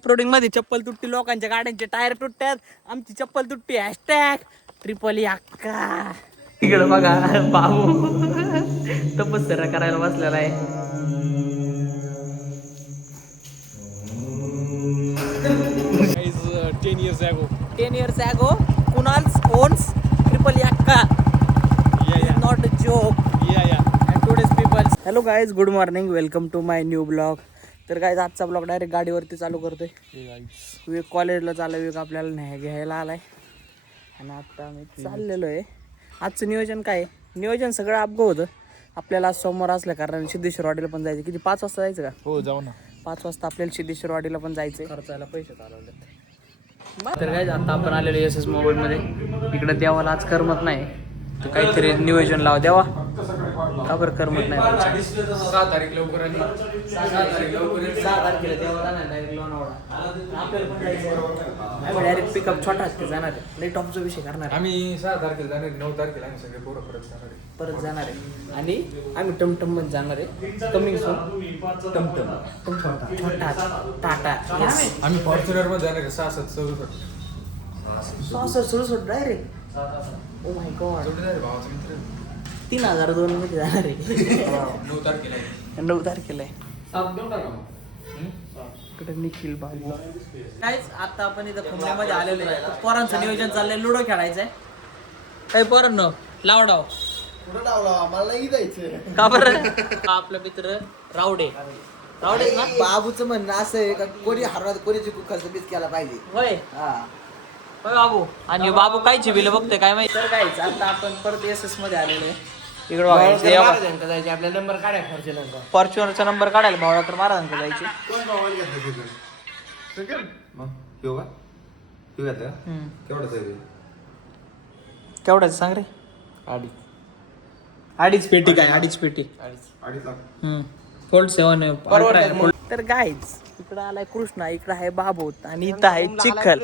Off-roading मध्ये चप्पल तुटती, लोकांच्या गाड्यांचे टायर तुटतात, आमची चप्पल तुटती. हॅशटॅग ट्रिपल अक्का. तिकडं बघा बाबू तपस्या करायला बसलेला आहे. 10 years ago, Kunal owns Triple Yakka. It's not a joke. And today's people. Hello guys, good morning. Welcome to my new vlog. तर guys, आजचा ब्लॉग डायरेक्ट गाडीवरती चालू करतोय. विवेक कॉलेजला चालला, विवेक आपल्याला घ्यायला आलाय आणि आता आम्ही चाललेलो आहे. आजचं नियोजन काय आहे? नियोजन सगळं अपगो होतं. आपल्याला आज सोमवार असल्या कारण सिद्धेश्वर वाडीला पण जायचं. किती 5 वाजता जायचं का? हो जाऊ ना. 5 वाजता आपल्याला सिद्धेश्वर वाडीला पण जायचंय. खर्चायला पैसे चालवले. तर काय आता आपण आलेलो एस मोबाईल मध्ये. इकडे देवाला आज करमत नाही, तर काहीतरी नियोजन लावा. देवा का बरं करमत नाही? 6 तारीख लवकर आली. 6 तारखेला देवा जाणार डायरेक्ट लोणावळा. आपल्याला पण जायचं. आम्ही डायरेक्ट पिकअप छोटा हत्ती जाणार आहे. लई टॉपचा विषय करणार. आम्ही 6 तारखेला जाणार, 9 तारखेला आम्ही सगळे पोरं परत जाणार आहे आणि आम्ही टमटम मध्ये जाणार आहे. कमिंग सून टमटम छोटा टाटा. आम्ही फॉर्च्युनर मध्ये जाणार आहे. 67 डायरेक्ट. Oh my God. भावाचा मित्र 3002 मध्ये जाणार आहे. 9 तारखेला 9 तारखेला आहे. निखिल बाबू काहीच. आता आपण इथं पुण्यामध्ये आलेलो आहे. पोरांचं नियोजन चाललंय, लुडो खेळायचंय. काही पोरांनो लावडाव मला नाही जायचं का बरं? आपला मित्र रावडे ना. बाबूचं म्हणणं असं आहे का कोणी हरवत कोणी चुकू खर्च बीच केला पाहिजे. होय होय बाबू. आणि बाबू कायची बिल बघते काय माहिती. तर काहीच आता आपण परत एस मध्ये आलेलो आहे. इकडे बघायचं आपला नंबर काढाय खर्च फॉर्च्युनरचा नंबर काढायला भावळा तर महाराजांकडे जायचे. केवढ्याच सांग रे? अडीच पेटी. काय अडीच पेटी? फोल्ड 7. तर गाईज इकडं आलाय कृष्णा, इकडं आहे बाबूत आणि इथं आहे चिखल.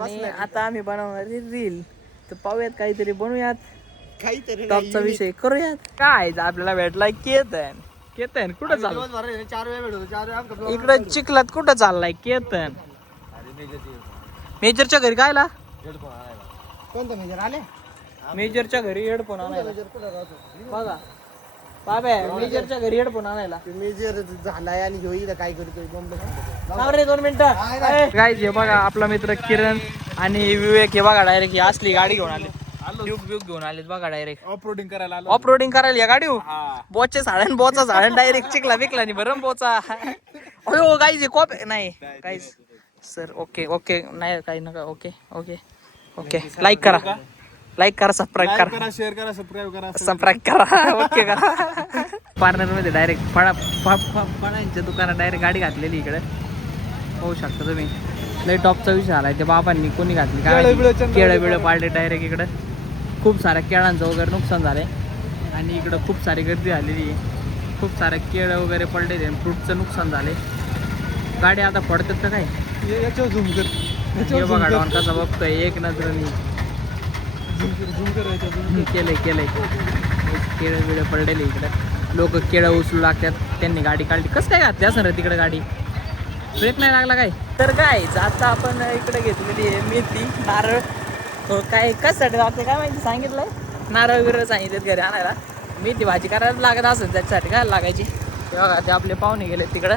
आणि आता आम्ही बनवणार रील. तर पाहूयात, काहीतरी बनवूयात, काहीतरी टॉपचा विषय करूयात. काय आपल्याला भेटलाय केतन. कुठं चाललाय? 4 वेळा भेटतो. इकडं चिखलात कुठं चाललाय केतन? मेजरच्या घरी कायला? कोणतं मेजर आले? मेजरच्या घरी हेडफोन आणायला. बघा बाबा, मेजरच्या घरी हेडफोन आणायला. मेजर झालाय आणि होईल काय करतोय रे 2 मिनिटं. गाईज हे बघा आपला मित्र किरण आणि विवेक. हे बघा डायरेक्ट ही असली गाडी घेऊन आले. ड्यूक घेऊन आलेत बघा डायरेक्ट ऑफरोडिंग करायला आलो. ऑफरोडिंग करायला या गाडी. बोचा साड्यान डायरेक्ट चिखला बिकला आणि भरम बोचा. हो गाईज कॉपी नाही गाईज. सर ओके नाही काही नका. ओके लाईक करा, सबस्क्राईब करा, शेअर करा, सबस्क्राईब करा, ओके करा. पार्लर मध्ये डायरेक्ट फळांच्या दुकानात डायरेक्ट गाडी घातलेली इकडे होऊ शकता तुम्ही. लई टॉपचा विषय आलाय. त्या बाबांनी कोणी घातली काय? केळं बिळं पाडले डायरेक्ट. इकडं खूप साऱ्या केळांचं वगैरे नुकसान झालंय आणि इकडं खूप सारी गर्दी झालेली आहे. खूप सारे केळं वगैरे पडले, फ्रूटचं नुकसान झाले. गाडी आता पडतात का काय? याच्यावर झूम कर. हे बघा डॉन कसा बघतोय एक नजरेने. केलंय केळं बिळं पडलेले इकडं. लोक केळं उचलू लागतात. त्यांनी गाडी काढली. कसं काय घातली असं रे तिकडे गाडी? ब्रेक नाही लागला काय? तर काय आता आपण इकडे घेतलेली आहे मेथी, नारळ. काय कशासाठी लागते काय माहिती. सांगितलंय नारळ वगैरे सांगितलं घरी आणायला. मेथी भाजी करायला लागत असेल त्याच्यासाठी काय लागायची. ते बघा ते आपले पाहुणे गेले तिकडं.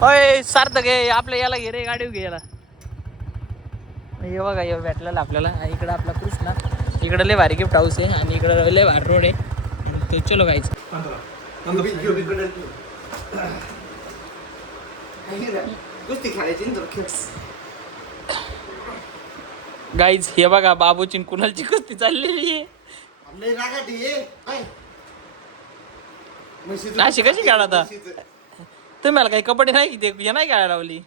होय सार्थक घे आपल्या याला घे रे, गाडी घे याला. हे बघा हे भेटलेलं आपल्याला. इकडं आपला कृष्णा. इकडं लय भारी गिफ्ट हाऊस आहे आणि इकडं लय भारी रोड आहे. ते चलो गायचं कुस्ती खेळायची. गाईज हे बघा बाबूची कुणालची कुस्ती चाललेली आहे. अशी कशी खेळा आता? तुम्हाला काही कबड्डी नाही की ते नाही खेळायला लावली?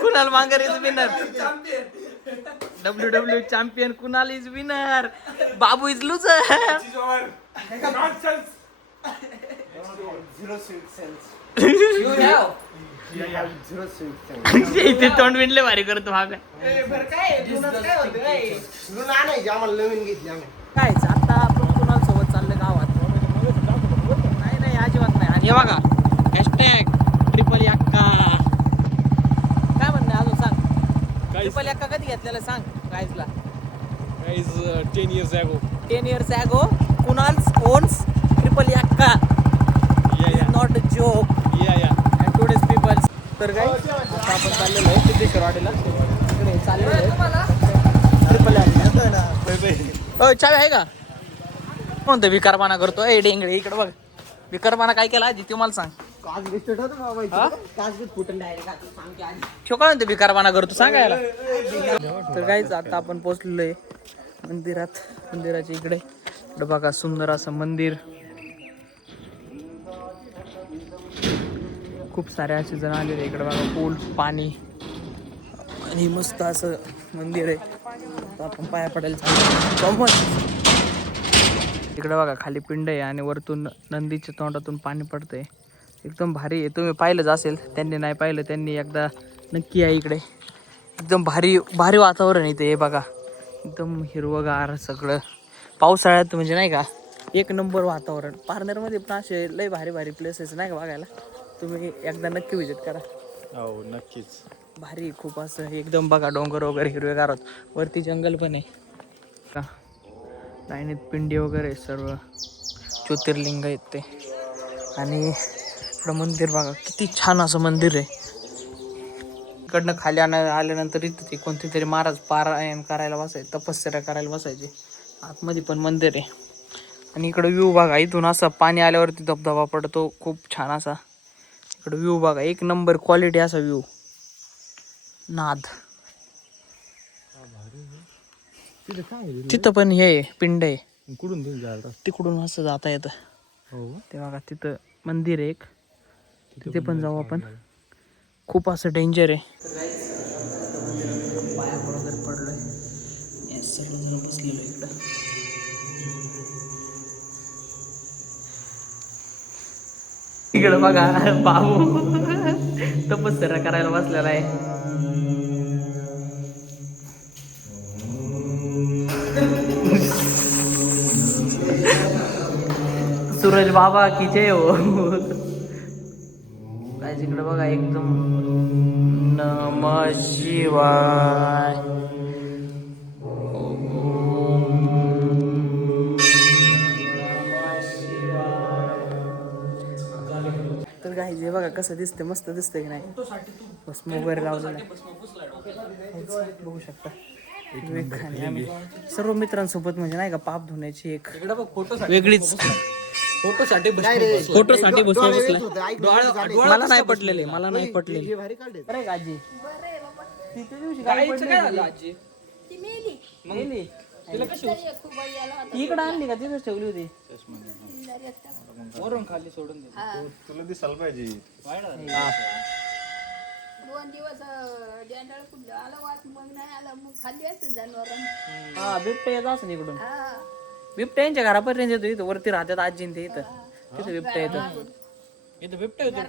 Kunal Mangar is winner. WWE champion Kunal is winner. Babu is loser. इथे तोंड विणले भारी करतो हा काय काय आता आपण कुणाला सोबत चाललं गावात नाही अजिबात नाही. आणि हे बघा हॅशटॅग ट्रिपल एक्का काय म्हणणं अजून सांग. ट्रिपल एक्का कधी घेतलेला सांग गाईजला. 10 years ago. 10 years ago Kunal's owns triple एक्का. Not a joke. And today's people's. तर काय आता आपण चाललेलो आहे सिद्धेश्वरवाडीला. इकडे चाललेलो आहे ट्रिपल एक्का. चावी आहे का म्हणतो विकारपाना करतो. ए डेंगळे इकडे बघ विकारपाना काय केला आधी ते मला सांग. शो काय म्हणतो विकारपाना करतो सांगायला. तर काहीच आता आपण पोहोचलेलो आहे मंदिराच्या इकडे बघा सुंदर असं मंदिर. खूप सारे असे जण आलेले इकडे बघा. पूल पाणी आणि मस्त असं मंदिर आहे. आता आपण पाया पडायला चालू. इकडे बघा खाली पिंड आहे आणि वरतून नंदीच्या तोंडातून पाणी पडतंय. एकदम भारी आहे. तुम्ही पाहिलंच असेल. त्यांनी नाही पाहिलं त्यांनी एकदा नक्की आहे इकडे. एकदम भारी भारी वातावरण इथे हे बघा. एकदम हिरवगार सगळं. पावसाळ्यात म्हणजे नाही का एक नंबर वातावरण. पारनेरमध्ये पण असे लय भारी भारी प्लेसेस नाही का बघायला. तुम्ही एकदा नक्की विजिट करा. हो नक्कीच. भारी खूप असं एकदम बघा डोंगर वगैरे हिरवेगार होत. वरती जंगल पण आहे का. लाईनीत पिंडी वगैरे सर्व ज्योतिर्लिंग आहेत ते. आणि इकडं मंदिर बघा किती छान असं मंदिर आहे. इकडनं खाली आल्यानंतर इथं ते कोणते तरी महाराज पारायण करायला बसायचे तपश्चर्या करायला बसायचे. आतमध्ये पण मंदिर आहे. आणि इकडं व्ह्यू बघा इथून असं पाणी आल्यावरती धबधबा पडतो खूप छान असा. इकडं व्ह्यू बघा एक नंबर क्वालिटी असा व्ह्यू. नाद तिथं पण हे पिंड आहे. कुठून तिकडून असं जाता येतं. ते बघा तिथं मंदिर आहे एक. तिथे पण जाऊ आपण. खूप असं डेंजर आहे. पाया वगैरे पडलोय. सगळेजण बसलेलो इकडं. इकडं बघा बाबू तपश्चर्या करायला बसलेला आहे. सूरज बाबा की जय हो. काय इकडे बघा एकदम नमः शिवाय. तर काय जे बघा कसं दिसते मस्त दिसतंय की नाही. भस्म वगैरे लावलेलं आहे बघू शकता. आम्ही सर्व मित्रांसोबत म्हणजे नाही का पाप धुण्याची एक वेगळीच फोटोसाठी बसले. मला नाही पटलेले मला नाही पटलेले. अरे आजी इकडे आणली का तिथेच ठेवली होती. वरून खाली सोडून तुला दिसायला पाहिजे. 2 दिवस डेंडाळ कुठलं आलं वाट मग नाही आलं मग खाली असतं जनावर. हा बिबट्या येत असं इकडून. बिबट्या यांच्या घरापर्यंत येतो. इथं वरती राहतात आजीन ते इथं. तिथं बिबट्या येतो. इथं बिबट्या येतो.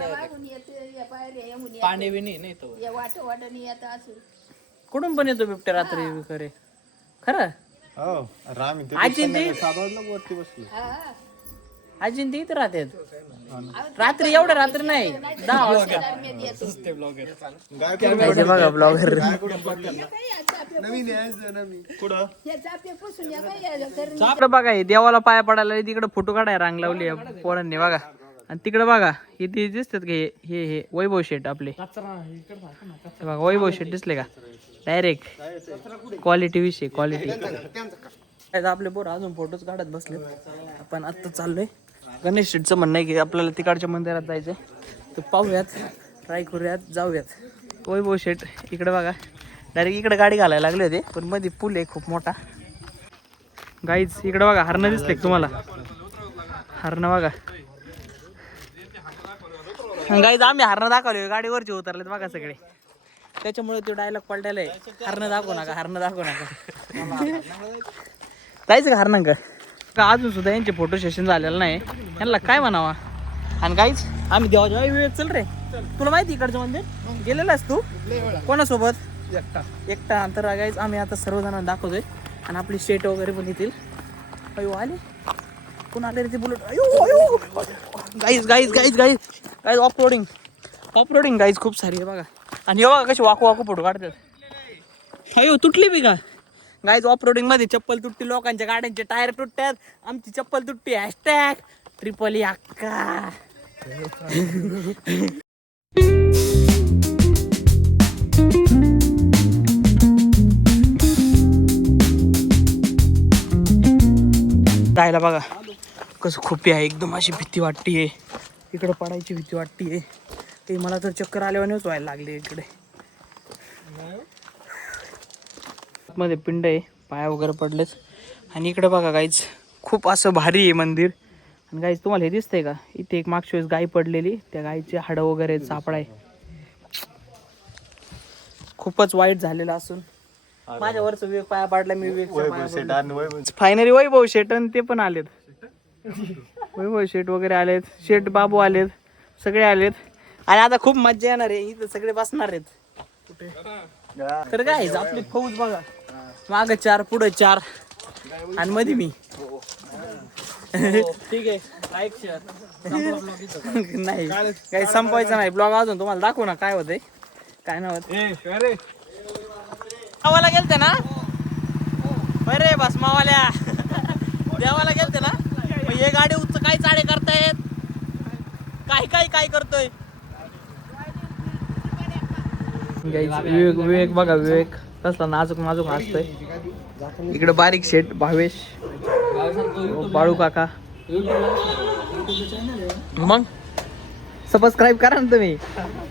पाणी बिणी नाही तो वाटणी येत असं कुठून पण येतो बिबट्या रात्री खरे खरं. आजीन ते आजीन ते इथं राहतात रात्री. एवढ्या रात्री नाही 10 वाजता. बघा ब्लॉगर बघा हे देवाला पाया पडायला तिकडे फोटो काढाय रांग लावली पोरांनी बघा. आणि तिकडे बघा इथे दिसतात का हे वैभव शेट आपले बघा. वैभव शेट दिसले का डायरेक्ट क्वालिटी विषय क्वालिटी. आपले पोरं अजून फोटोज काढत बसले. आपण आत्ता चाललोय गणेश शेटचं म्हणणं आहे की आपल्याला तिकडच्या मंदिरात जायचंय. तर पाहूयात ट्राय करूयात जाऊयात. वैभव शेट इकडे बघा डायरेक्ट इकडे गाडी घालायला लागले होते पण मध्ये पूल आहे खूप मोठा. गाईज इकडे बघा हरणं दिसले तुम्हाला. हरणं बघा गाईज आम्ही हरणं दाखवले गाडीवरचे उतरलेत बघा सगळे. त्याच्यामुळे तो डायलॉग पडलेला आहे हरणं दाखवू नका हरणं दाखवू नका. जायचं का हरणं का अजून सुद्धा यांचे फोटो सेशन झालेलं नाही. यांना काय म्हणावा. आणि काहीच आम्ही देवाच्या विवेक चल रे. तुला माहिती इकडचं मंदिर गेलेलास तू कोणासोबत? एकटा. तर गाईज आम्ही आता सर्वजणांना दाखवतोय आणि आपली शेट वगैरे पण येतील. अयो आले कोण आले रे ते बुलेट. अयो guys guys guys guys guys off roading guys खूप सारी आहे बघा. आणि हे बघा कशी वाकू फोटो काढतात. अयो तुटली बी का गाईज? ऑफ रोडिंग मध्ये चप्पल तुटती, लोकांच्या गाड्यांचे टायर तुटतात, आमची चप्पल तुटती. हॅशटॅग ट्रिपल अक्का. जायला बघा कसं खोपी आहे एकदम. अशी भीती वाटतीये इकडं, पडायची भीती वाटतीये. ते मला तर चक्कर आल्यावानेच व्हायला लागले इकडे. मध्ये पिंड आहे, पाया वगैरे पडलेत. आणि इकडे बघा गाईज खूप असं भारी आहे मंदिर. आणि गाईज तुम्हाला हे दिसतंय का, इथे एक मागच्या वेळेस गाय पडलेली, त्या गायचे हाडं वगैरे सापळा आहे. खूपच वाईट झालेलं असून माझ्या वरच विवेक पाया पाडला. मी विवेक फायनली वैभव शेट ते पण आलेत. वैभव शेट वगैरे आलेत, शेट बाबू आलेत, सगळे आलेत. आणि आता खूप मज्जा येणार आहे इथं, सगळे बसणार आहेत. तर काय आपली फौज बघा, माग 4 पुढे 4 आणि मध्ये मी. ठीक आहे लाईक शेअर. नाही काही संपवायचं नाही ब्लॉग, अजून तुम्हाला दाखवू ना काय होतंय काय नाव होत. मावाला गेलते ना बरे बस मावाल्या देवाला गेलते ना. मग हे गाडी उच्च काय चाडे करतायत, काय करतोय. विवेक बघा, विवेक कसला नाजूक हसतोय. इकडे बारीक शेट भावेश, बाळू काका. मग सबस्क्राईब करा ना तुम्ही.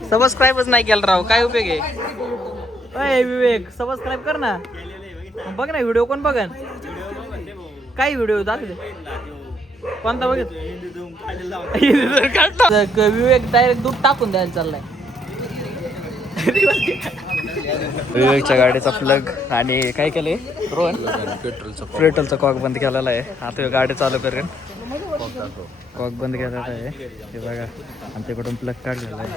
सबस्क्राईबच नाही केलं राव, काय उपयोग आहे. विवेक सबस्क्राईब कर ना. बघ ना व्हिडिओ, कोण बघन काही व्हिडिओ दाखवते. कोणता बघत विवेक डायरेक्ट दूध टाकून द्यायला चाललाय. विवेकच्या गाडीचा प्लग आणि काय केलंय रोहन, पेट्रोलचा कॉक बंद केलेला आहे. आता गाडी चालू करेन. कॉक बंद केलेला आहे हे बघा, आणि तिकडून प्लग काढलेला आहे.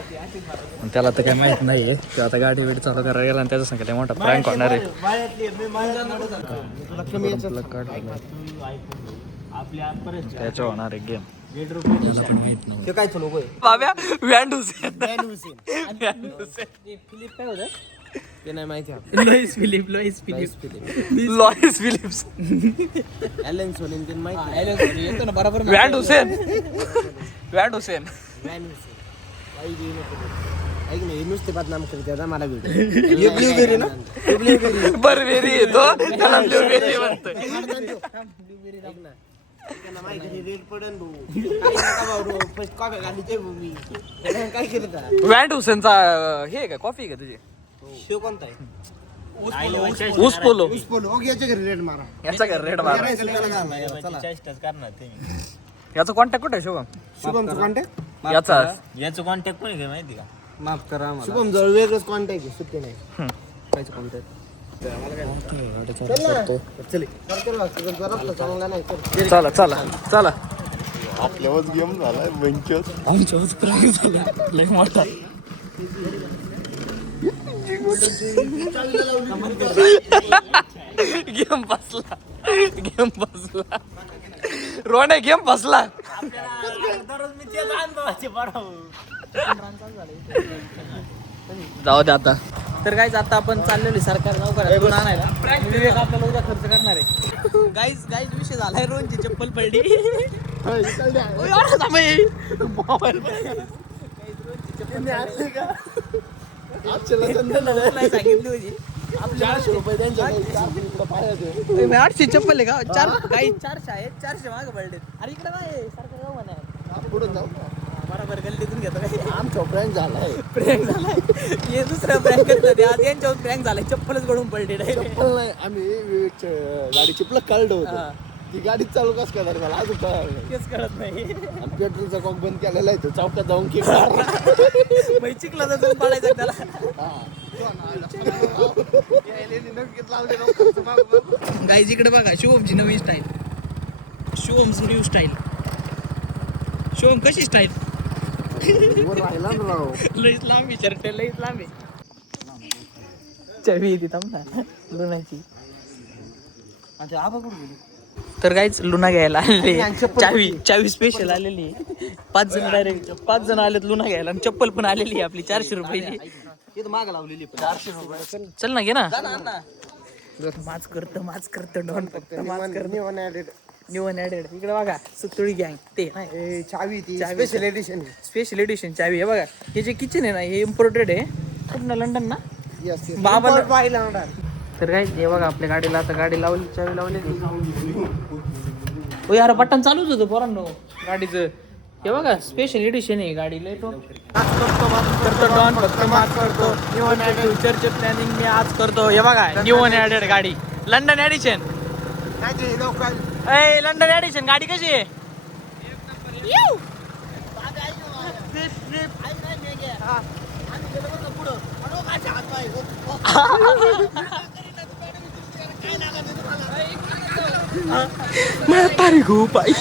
पण त्याला तर काय माहित नाहीये, ते आता गाडी चालू करायला गेला आणि त्याचा संख्या मोठा प्रँक होणार आहे. प्लग काढलेला त्याच्या होणार आहे गेम. काय चालू बाब्या व्हॅन हुसेन फिलिप काय होतं ते नाही माहिती. लॉईस फिलिप्स ॲलन सोलिन ते माहिती येतो ना बरोबर. व्हॅन हुसेन ऐक नाही नुसते बदनाम करते मला व्हिडिओ. ब्लूबेरी ना, बरबेरी येतो त्याला ब्लूबेरी म्हणतोय. काय केलं व्हॅन हुसेनचा हे का कॉफी का तुझी? शिव कोणता आहे? ऊस पोलो. याच्या घरी रेड मारा, याचा का रेड मारा. याचा कॉन्टॅक्ट कुठे आहे शुभम? शुभमचा कॉन्टॅक्ट याचा कॉन्टॅक्ट कोणी काय माहिती का? माफ करा शुभम जवळ वेगळंच कॉन्टॅक्ट आहे, सुट्टी नाही. कायचं कॉन्टॅक्ट चला आपल्यावर गेम झालाय मंचच. आमच्यावर प्रयोग झाला लय मोठा. गेम बसला रोने, गेम बसला. जाऊ दे आता. तर गाईज आता आपण चाललेलो सरकार नोकऱ्यातून आणायला. विवेक आपल्याला उद्या खर्च करणार आहे. गाईज विषय झालाय, रोहनची चप्पल पडली. सांगितली होती 800 चप्पल आहे का? 400 आहेत, 400 मागे पडले. अरे इकडे नाही सरकार जाऊ म्हणा, पुढे जाऊ बरोबर गल्लीतून घेतो काय. आमचा प्रँक झालाय. हे दुसरा प्रँक करतात. आज यांच्यावर प्रँक झालाय, चप्पलच गळून पडले. चप्पल नाही, आम्ही गाडीची प्लग काढलं होतं. ती गाडी चालू कसं करणार मला अजून कळलं तेच कळत नाही. पेट्रोलचा कॉक बंद केलेला आहे, तो चौकात जाऊन की चिखला जाऊन पडायचा त्याला. गाईज इकडे बघा शुभमची नवीन स्टाईल, शुभमची न्यू स्टाईल. शुभम कशी स्टाईल? वर राहिला ना राव. लईच लांबी शर्ट लईच लांबी. चावी येते थांब ना लुनाची. तर काहीच लुना घ्यायला आलेली चावी चावी स्पेशल आलेली 5 जण डायरेक्ट 5 जण आलेत लुना घ्यायला आणि चप्पल पण आलेली आहे आपली 400 रुपयाची माग लावलेली 400 रुपये. चल ना घे ना माच करतं डॉन फक्त माच करतं न्यू ॲडेड इकडे बघा सुतळी गँग ते नाही चावी ती चावी. Special edition. स्पेशल एडिशन चावी आहे बघा हे जे किचन आहे ना हे इम्पोर्टेड आहे पूर्ण लंडन ना यस बाबा पाहिला तर काय हे बघा आपल्या गाडीला आता गाडी लावली चावी लावलेली हो यार बटन चालूच होतं पोरांनो गाडीचं हे बघा स्पेशल एडिशन आहे गाडी लय तो करतो डॉन फक्त माच करतो न्यू ॲडेड फ्युचरचे प्लॅनिंग मी आज करतो हे बघा न्यू ॲडेड गाडी लंडन एडिशन ए लंडन एडिशन गाडी कशी आहे येऊ. मैं तारीख हूँ भाई